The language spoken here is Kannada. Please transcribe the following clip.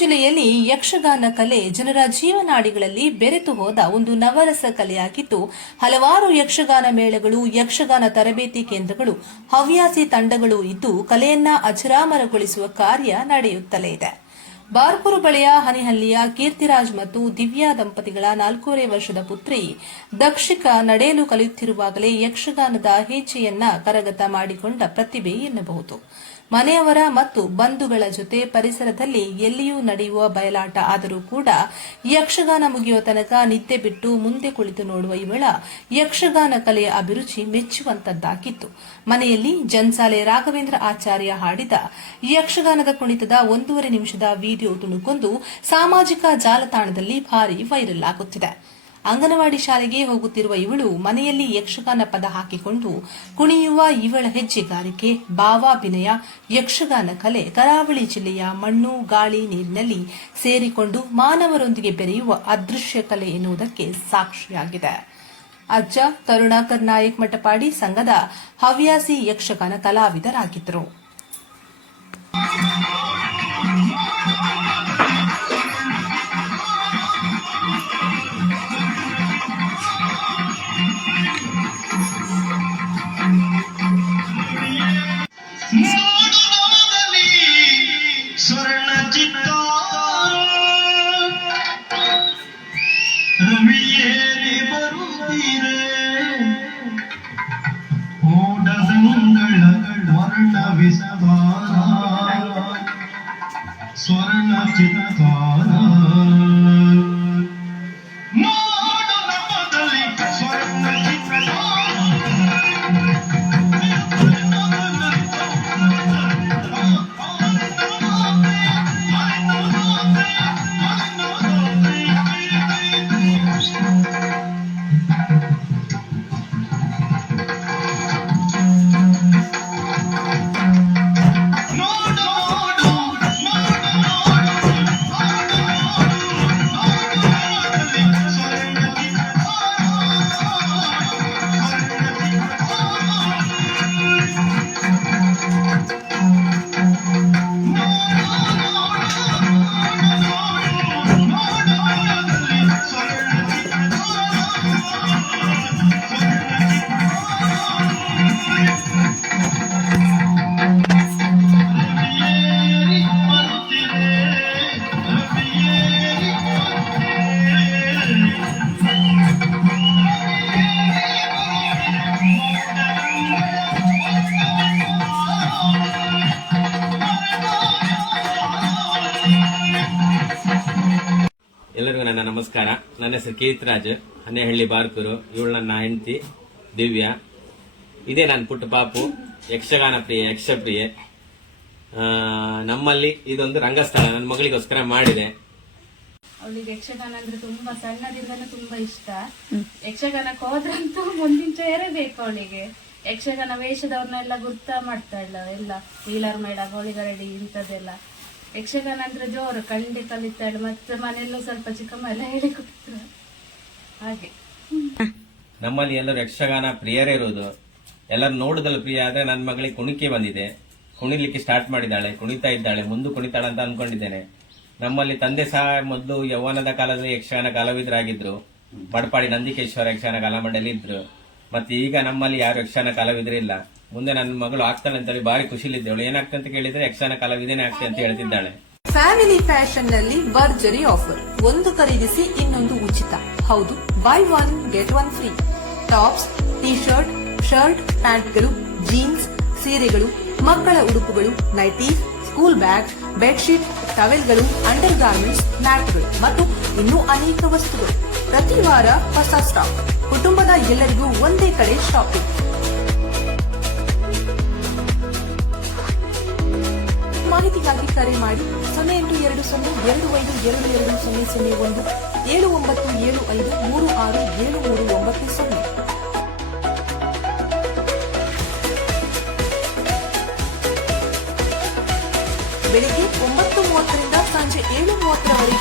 ಜಿಲ್ಲೆಯಲ್ಲಿ ಯಕ್ಷಗಾನ ಕಲೆ ಜನರ ಜೀವನಾಡಿಗಳಲ್ಲಿ ಬೆರೆತು ಹೋದ ಒಂದು ನವರಸ ಕಲೆಯಾಗಿದ್ದು, ಹಲವಾರು ಯಕ್ಷಗಾನ ಮೇಳಗಳು, ಯಕ್ಷಗಾನ ತರಬೇತಿ ಕೇಂದ್ರಗಳು, ಹವ್ಯಾಸಿ ತಂಡಗಳು ಇದ್ದು ಕಲೆಯನ್ನ ಅಜರಾಮರಗೊಳಿಸುವ ಕಾರ್ಯ ನಡೆಯುತ್ತಲೇ ಇದೆ. ಬಾರ್ಕೂರು ಬಳಿಯ ಹನಿಹಳ್ಳಿಯ ಕೀರ್ತಿರಾಜ್ ಮತ್ತು ದಿವ್ಯಾ ದಂಪತಿಗಳ 4.5 ವರ್ಷದ ಪುತ್ರಿ ದಕ್ಷಿಕಾ ನಡೆಯಲು ಕಲಿಯುತ್ತಿರುವಾಗಲೇ ಯಕ್ಷಗಾನದ ಹೆಜ್ಜೆಯನ್ನ ಕರಗತ ಮಾಡಿಕೊಂಡ ಪ್ರತಿಭೆ ಎನ್ನಬಹುದು. ಮನೆಯವರ ಮತ್ತು ಬಂಧುಗಳ ಜೊತೆ ಪರಿಸರದಲ್ಲಿ ಎಲ್ಲಿಯೂ ನಡೆಯುವ ಬಯಲಾಟ ಆದರೂ ಕೂಡ ಯಕ್ಷಗಾನ ಮುಗಿಯುವ ತನಕ ನಿದ್ದೆ ಬಿಟ್ಟು ಮುಂದೆ ಕುಳಿತು ನೋಡುವ ಇವಳ ಯಕ್ಷಗಾನ ಕಲೆಯ ಅಭಿರುಚಿ ಮೆಚ್ಚುವಂತದ್ದಾಗಿತ್ತು. ಮನೆಯಲ್ಲಿ ಜನ್ಸಾಲೆ ರಾಘವೇಂದ್ರ ಆಚಾರ್ಯ ಹಾಡಿದ ಯಕ್ಷಗಾನದ ಕುಣಿತದ 1.5 ನಿಮಿಷದ ವಿಡಿಯೋ ತುಣುಕೊಂದು ಸಾಮಾಜಿಕ ಜಾಲತಾಣದಲ್ಲಿ ಭಾರಿ ವೈರಲ್ ಆಗುತ್ತಿದೆ. ಅಂಗನವಾಡಿ ಶಾಲೆಗೆ ಹೋಗುತ್ತಿರುವ ಇವಳು ಮನೆಯಲ್ಲಿ ಯಕ್ಷಗಾನ ಪದ ಹಾಕಿಕೊಂಡು ಕುಣಿಯುವ ಇವಳ ಹೆಜ್ಜೆಗಾರಿಕೆ, ಭಾವಾಭಿನಯ, ಯಕ್ಷಗಾನ ಕಲೆ ಕರಾವಳಿ ಜಿಲ್ಲೆಯ ಮಣ್ಣು, ಗಾಳಿ, ನೀರಿನಲ್ಲಿ ಸೇರಿಕೊಂಡು ಮಾನವರೊಂದಿಗೆ ಬೆರೆಯುವ ಅದೃಶ್ಯ ಕಲೆ ಎನ್ನುವುದಕ್ಕೆ ಸಾಕ್ಷಿಯಾಗಿದೆ. ಅಜ್ಜ ಕರುಣಾಕರ್ ನಾಯಕ್ ಮಠಪಾಡಿ ಸಂಘದ ಹವ್ಯಾಸಿ ಯಕ್ಷಗಾನ ಕಲಾವಿದರಾಗಿದ್ದರು. ರವಿಯೇರಿ ಬರುತ್ತೀರೆ ಓಡದಂಗಳ ವರ್ಣವಿಸಬಾರ ಸ್ವರ್ಣ ಚಿತ್ತಾರ ನೋಡು ನಮ್ಮದಲ್ಲಿ ಸ್ವರ್ಣ ಎಲ್ಲರಿಗೂ ನನ್ನ ನಮಸ್ಕಾರ. ನನ್ನ ಹೆಸರು ಕೀರ್ತಿರಾಜ್, ಹನ್ನೆಹಳ್ಳಿ ಬಾರ್ಕೂರು. ಇವಳು ನನ್ನ ಹೆಂಡತಿ ದಿವ್ಯಾ. ಇದೇ ನನ್ನ ಪುಟ್ಟ ಪಾಪು, ಯಕ್ಷಗಾನ ಪ್ರಿಯೆ, ಯಕ್ಷಪ್ರಿಯೆ. ನಮ್ಮಲ್ಲಿ ಇದೊಂದು ರಂಗಸ್ಥಳ ನನ್ನ ಮಗಳಿಗೋಸ್ಕರ ಮಾಡಿದೆ. ಅವಳಿಗೆ ಯಕ್ಷಗಾನ ಅಂದ್ರೆ ತುಂಬಾ ಸಣ್ಣದಿಂದನೂ ತುಂಬಾ ಇಷ್ಟ. ಯಕ್ಷಗಾನಕ್ಕೆ ಹೋದ್ರಂತೂ ಮುಂದಿನ ಚೇರೇ ಬೇಕು ಅವಳಿಗೆ. ಯಕ್ಷಗಾನ ವೇಷದವ್ರನ್ನೆಲ್ಲ ಗುರ್ತ ಮಾಡ್ತಾಳ, ಎಲ್ಲ ವೀಲರ್ ಮೇಳ, ಗೋಳಿಗರಡಿ ಇಂಥದ್ದೆಲ್ಲ. ಯಕ್ಷಗಾನ ಅಂದ್ರೆ ಜೋರು, ಖಂಡಿತ ಕಲಿತಾಳೆ. ಮತ್ತೆ ಮನೆಯಲ್ಲೂ ಸ್ವಲ್ಪ ಚಿಕ್ಕಮ್ಮ ಎಲ್ಲ ಹೇಳಿಕೊಡ್ತಾರೆ. ಹಾಗೆ ನಮ್ಮಲ್ಲಿ ಎಲ್ಲರೂ ಯಕ್ಷಗಾನ ಪ್ರಿಯರೇ ಇರೋದು. ಎಲ್ಲರೂ ನೋಡುದಲ್ಲ ಪ್ರಿಯ. ಆದ್ರೆ ನನ್ನ ಮಗಳಿಗೆ ಕುಣಿಕೆ ಬಂದಿದೆ, ಕುಣಿಲಿಕ್ಕೆ ಸ್ಟಾರ್ಟ್ ಮಾಡಿದ್ದಾಳೆ, ಕುಣಿತಾ ಇದ್ದಾಳೆ, ಮುಂದೆ ಕುಣಿತಾಳೆ ಅಂತ ಅನ್ಕೊಂಡಿದ್ದೇನೆ. ನಮ್ಮಲ್ಲಿ ತಂದೆ ಸಹ ಮೊದಲು ಯೌವನದ ಕಾಲದಲ್ಲಿ ಯಕ್ಷಗಾನ ಕಲಾವಿದರಾಗಿದ್ರು. ಬಡಪಾಡಿ ನಂದಿಕೇಶ್ವರ ಯಕ್ಷಗಾನ ಕಲಾಮಂಡಲಿ ಇದ್ರು. ಮತ್ತೆ ಈಗ ನಮ್ಮಲ್ಲಿ ಯಾರು ಯಕ್ಷಗಾನ ಕಲಾವಿದರಿಲ್ಲ. ಮುಂದೆ ನನ್ನ ಮಗಳು ಆಗ್ತಾಳೆ ಅಂತೇಳಿ ಬಾರಿ ಖುಷಿಲಿದ್ದವಳು. ಏನಾಗ್ತದೆ ಅಂತ ಕೇಳಿದ್ರೆ ಯಕ್ಷಗಾನ ಕಲಾವಿದೇನೆ ಆಗ್ತದೆ ಅಂತ ಹೇಳ್ತಿದ್ದಾಳೆ. ಫ್ಯಾಮಿಲಿ ಫ್ಯಾಷನ್ ನಲ್ಲಿ ಭರ್ಜರಿ ಆಫರ್, ಒಂದು ಖರೀದಿಸಿ ಇನ್ನೊಂದು ಉಚಿತ. ಹೌದು, buy 1 get 1 free. Tops, T shirt, shirt, ಪ್ಯಾಂಟ್ಗಳು, ಜೀನ್ಸ್, ಸೀರೆಗಳು, ಮಕ್ಕಳ ಉಡುಪುಗಳು, ನೈಟೀಸ್, ಸ್ಕೂಲ್ ಬ್ಯಾಗ್, ಬೆಡ್ಶೀಟ್, ಟವೆಲ್ಗಳು, ಅಂಡರ್ ಗಾರ್ಮೆಂಟ್ಸ್, ಮ್ಯಾಟ್ಗಳು ಮತ್ತು ಇನ್ನೂ ಅನೇಕ ವಸ್ತುಗಳು. ಪ್ರತಿ ವಾರ ಹೊಸ ಸ್ಟಾಕ್. ಕುಟುಂಬದ ಎಲ್ಲರಿಗೂ ಒಂದೇ ಕಡೆ ಶಾಪಿಂಗ್. ಮಾಹಿತಿಗಾಗಿ ಕರೆ ಮಾಡಿ 082025220001 7975367390. ಬೆಳಿಗ್ಗೆ 9:30ರಿಂದ ಸಂಜೆ 7:30